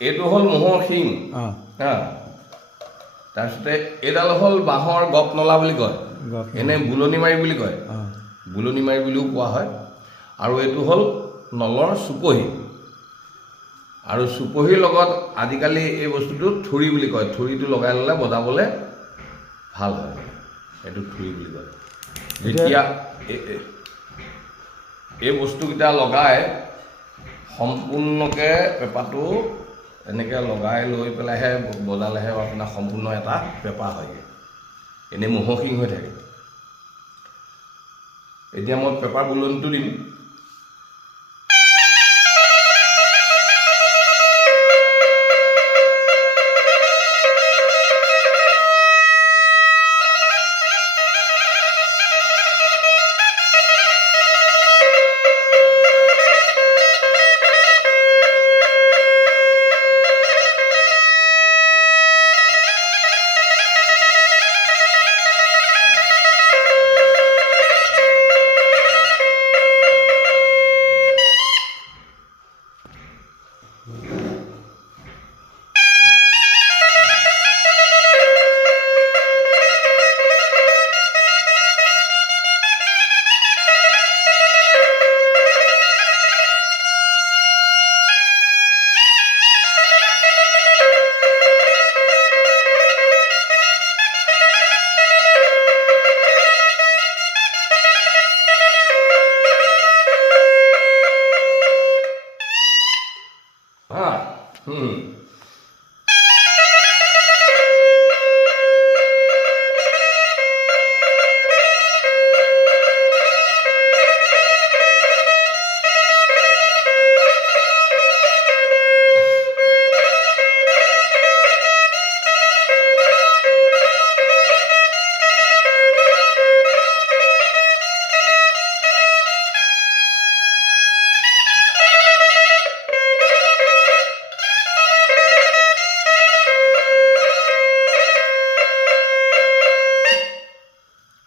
এইটো হ'ল ম'হৰ শিং হা তাৰপিছতে এইডাল হ'ল বাঁহৰ গপনলা বুলি কয় এনে বুলনি মাৰি বুলি কয় বুলনি মাৰি বুলিও কোৱা হয় আৰু এইটো হ'ল নলৰ চুপহি আৰু চুপহিৰ লগত আজিকালি এই বস্তুটো থুৰি বুলি কয় থুৰিটো লগাই ল'লে বজাবলৈ ভাল হয় এইটো থুৰি বুলি কয় যেতিয়া এই বস্তুকেইটা লগাই সম্পূৰ্ণকৈ পেঁপাটো এনেকৈ লগাই লৈ পেলাইহে বজালেহে আপোনাৰ সম্পূৰ্ণ এটা পেঁপা হয়গৈ এনেই ম'হৰ শিং হৈ থাকে এতিয়া মই পেঁপাৰ বুলনিটো দিম